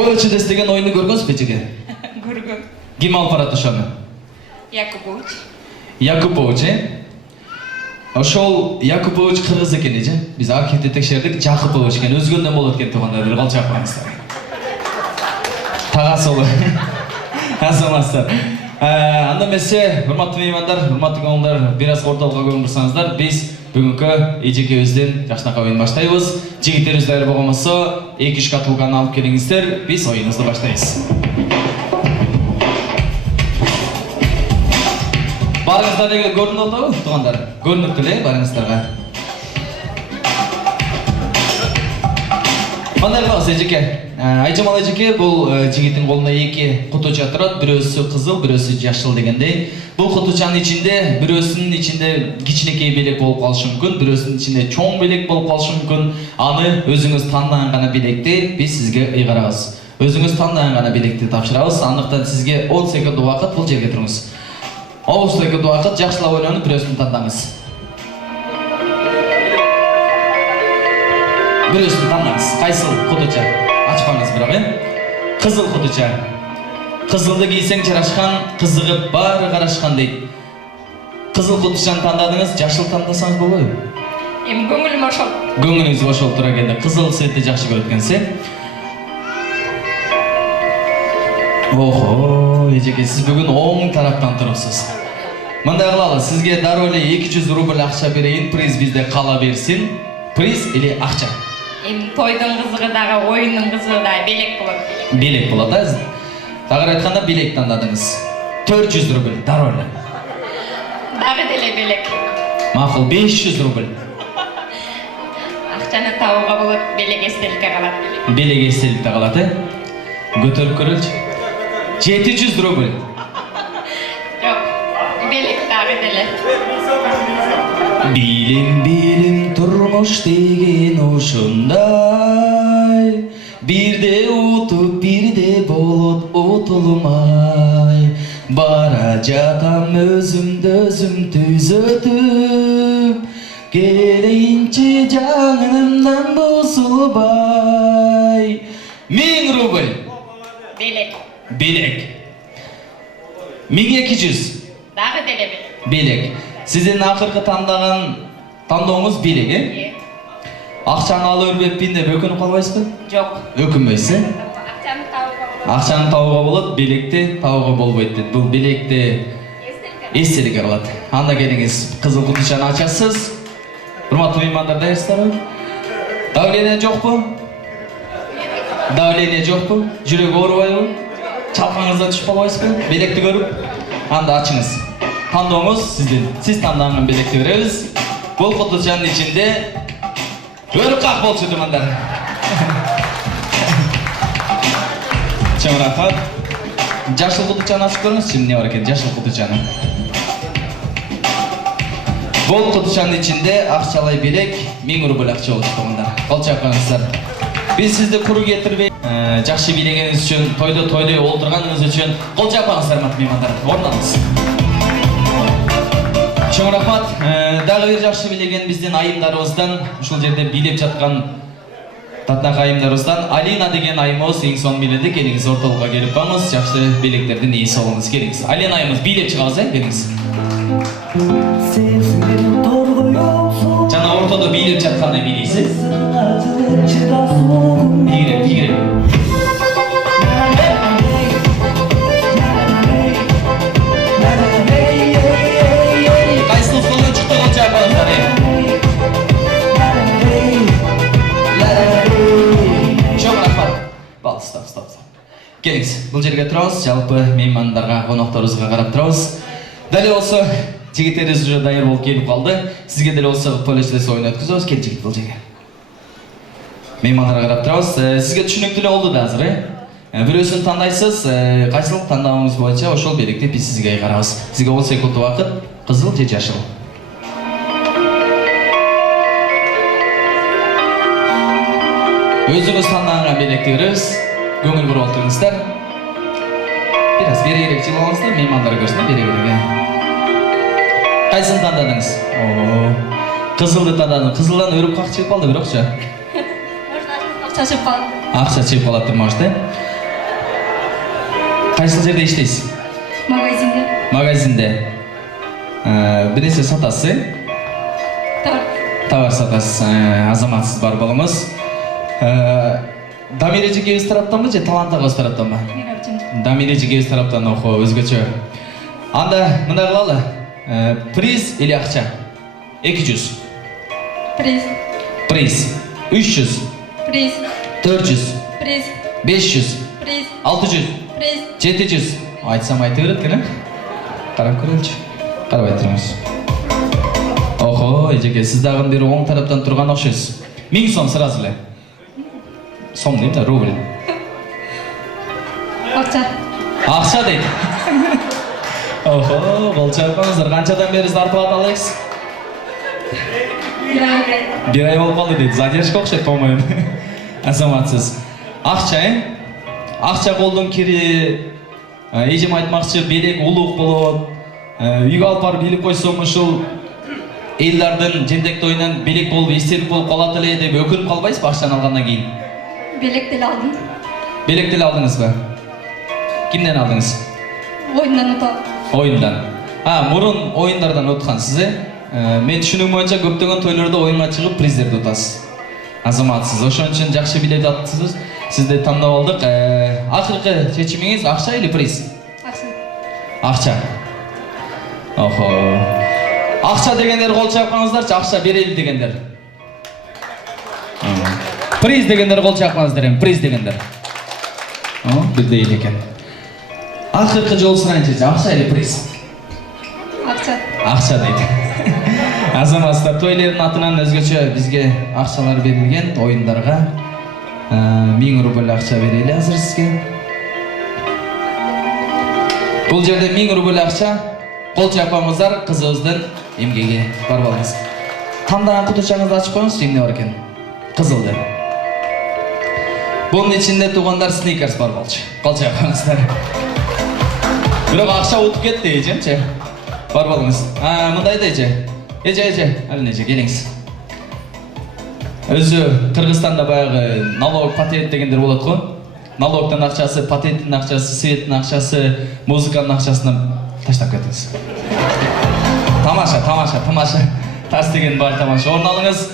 Поле чудес деген ойынды көргөнсүзбү жеке? Көргөн. Ким алып барат ошону? Якубович. Якубович, Ошол Якубович кыргыз экен, же? Биз архивде текшердик, Жакупович экен, өзгөндөн болот экен туугандар, бир кол чапаңыздар. Тага солу. Азаматтар. Анда эмесе, урматтуу меймандар, урматтуу коңдар, бир аз ортолукка көңүл бурсаңыздар, биз бүгүнкү эжекебиздин жакшынакай оюнун баштайбыз. Жигиттерибиз даяр болгонсо, 2 шкатулканы алып келиңиздер, биз оюнубузду баштайбыз. Барыңыздар деге көрүнүп атабы, туугандар? Көрүнүптүр эле барыңыздарга. Мындай кылабыз эжеке. Айжамал эжеке бул жигиттин колунда 2 кутуча турат, бирөөсү кызыл, бирөөсү жашыл дегендей. Бул кутучанын ичинде бирөөсүнүн ичинде кичинекей белек болуп калышы мүмкүн, бирөөсүнүн ичинде чоң белек болуп калышы мүмкүн. Аны өзүңүз тандаган гана белекти биз сизге ыйгарабыз. Өзүңүз тандаган гана белекти тапшырабыз. Андыктан сизге 10 секунд убакыт бул жерге туруңуз. 10 секунд убакыт жакшылап ойлонуп бирөөсүн тандаңыз. Бирөөсүн тандаңыз. Кайсыл кутуча? Ачпаңыз бирок, Кызыл кутуча. Кызылды кийсең жарашкан, кызыгып баары карашкан дейт. Кызыл кутучаны тандадыңыз, жашыл тандасаңыз болбойбу? Көңүлүм ошол. Көңүлүңүз ошол тура келди. Кызыл цветти жакшы көрөт экенсиз. Охо, эжеке сиз бүгүн оң тараптан турупсуз. Мындай кылалы, сизге дароо эле 200 рубль акча берейин, приз бизде кала берсин. Приз или акча? Тойдун кызыгы дагы, оюндун кызыгы дагы белек болот. Белек болот, да? Тагыраак айтканда белек тандадыңыз. 400 рубль дароо эле. Дагы деле белек. Макул, 500 рубль. Акчаны табууга болот, белек эстеликке калат. Белек эстеликте калат, Көтөрүп көрөлчү. 700 рубль. Жок, белек дагы деле. Билим турмуш деген ушундай. Бирде утуп, бирде болот утулмай. Бара жатам өзүмдү өзүм түзөтүп. Келейинчи жаңымдан бузулбай. 1000 рубль. Белек. Белек. 1200. Дагы деле белек. Белек. Сиздин акыркы тандооңуз белек, Акчаны алып өрбөппин деп өкүнүп калбайсызбы? Жок. Өкүнбөйсүз, Акчаны табууга болот. Акчаны табууга болот, белекти табууга болбойт дейт. Бул белекти эстеликке калат. Анда келиңиз, кызыл кутучаны ачасыз. Урматтуу меймандар, даярсыздарбы? Давление жокпу? Давление жокпу? Жүрөк оорубайбы? Чалкаңыздан түшүп калбайсызбы? Белекти көрүп? Анда ачыңыз. Тандооңуз сиздин. Сиз тандаган белекти беребиз. Бул кутучанын ичинде өрүк как болчу туугандар. Чоң рахмат. Жашыл кутучаны ачып көрүңүзчү, эмне бар экен жашыл кутучаны. Бул кутучанын ичинде акчалай белек 1000 рубль акча болчу туугандар. Кол чапкаңыздар. Биз сизди куру кетирбей, жакшы бийлегениңиз үчүн, тойдой олтурганыңыз үчүн кол чапаңыздар, урматтуу меймандар. Ордуңуз. Чоң рахмат. Дагы бир жакшы бийлеген биздин айымдарыбыздан, ушул жерде бийлеп жаткан татнакай айымдарыбыздан Алина деген айымыбыз эң соң бийледи. Келиңиз, ортолукка келип калыңыз, жакшы билектердин ээси болуңуз. Келиңиз. Алина айымыз бийлеп чыгабыз, келиңиз. Жана ортодо бийлеп жаткандай бийлейсиз. Бигире. Кайсыл колдон чыкты, кол чапаңыздар. Чоң рахмат. Стоп. Келиңиз, бул жерге турабыз, жалпы меймандарга, конокторубузга карап турабыз. Дали болсо, жигиттерибиз уже даяр болуп келип калды. Сизге деле болсо полечтес оюн өткөзөбүз. Кел жигит, бул жерге. Меймандарга карап турабыз. Сизге түшүнүктүү эле болду да азыр, Бирөөсүн тандайсыз, кайсыл тандагыңыз боюнча ошол белекти биз сизге ыйгарабыз. Сизге 10 секунд убакыт, кызыл же жашыл. Өзүңүз тандаган белекти беребиз. Көңүл буруп отуруңуздар. Бир аз берегирээк жылаңыздар, меймандар көрсүн, берегирээк. Кайсын тандадыңыз? Кызылды тандадым. Кызылдан өрүп как чыгып калды бирокчу. Акча чыгып калат. Акча чыгып калат, может, Кайсыл жерде иштейсиз? Магазинде. Магазинде. Бир нерсе сатасыз, Товар. Товар сатасыз. Азаматсыз бар баламыз. Дамир эжекебиз тараптанбы же Талант агабыз тараптанбы? Дамир эжекебиз тараптан охо өзгөчө. Анда мындай кылалы. Приз или акча? 200. Приз. Приз. 300. Приз. 400. Приз. 500. Приз. 600. Приз. 700. Айтсам айта берет экен, Карап көрөлүчү. Карабай туруңуз. Охо, эжеке, сиз дагы бир оң тараптан турган окшойсуз. 1000 сом сразу эле. Сом дейт, рубль. Акча. Акча дейт. Охо, болчойгоңуздар, канчадан бери тартып аталыйсыз? Бир ай болуп калды дейт. Задержка окшойт, по-моему. Азаматсыз. Акча, Акча колдун кири. Эжем айтмакчы, белек улук болот. Үйгө алып барып илип койсом ушул элдардын жемтек тоюнан белек болуп эстелик болуп калат эле деп өкүнүп калбайсызбы акчаны алгандан кийин? Белек деле алдым. Белек деле алдыңызбы? Кимден алдыңыз? Ойындан ұтып. Oyundan. Мурун оюндардан уткансыз, Мен түшүнүгүм боюнча көптөгөн тойлордо оюнга чыгып приздерди утасыз. Азаматсыз. Ошон үчүн жакшы билет аттыңыз. Сизди тандап алдык. Акыркы чечимиңиз акча или приз? Акча. Акча. Охо. Акча дегендер кол чапкаңыздарчы, акча берели дегендер. Приз дегендер кол чапкаңыздар, приз дегендер. Бирдей эле экен. Акыркы жолу сурайынчы, акча или приз? Акча. Акча дейт. Азаматсыздар, тойлердин атынан өзгөчө бизге акчалар берилген оюндарга. 1000 рубль акча берели азыр сизге. Бул жерде 1000 рубль акча, кол чапкаңыздар кызыбыздын эмгеги бар болуңуз. Тандаган кутучаңызды ачып коюңуз, эмне бар экен? Кызылды. Бунун ичинде туугандар сникерс бар болчу. Кол чапкаңыздар. Бирок акча утуп кетти, эжемчи. Бар болуңуз. Мындай да эже. Эже, алын эже, келиңиз. Өзү Кыргызстанда баягы налог, патент дегендер болот го. Налогдун акчасы, патенттин акчасы, светтин акчасы, музыканын акчасынан таштап кетиңиз. Тамаша. Тас деген бар тамаша. Орун алыңыз.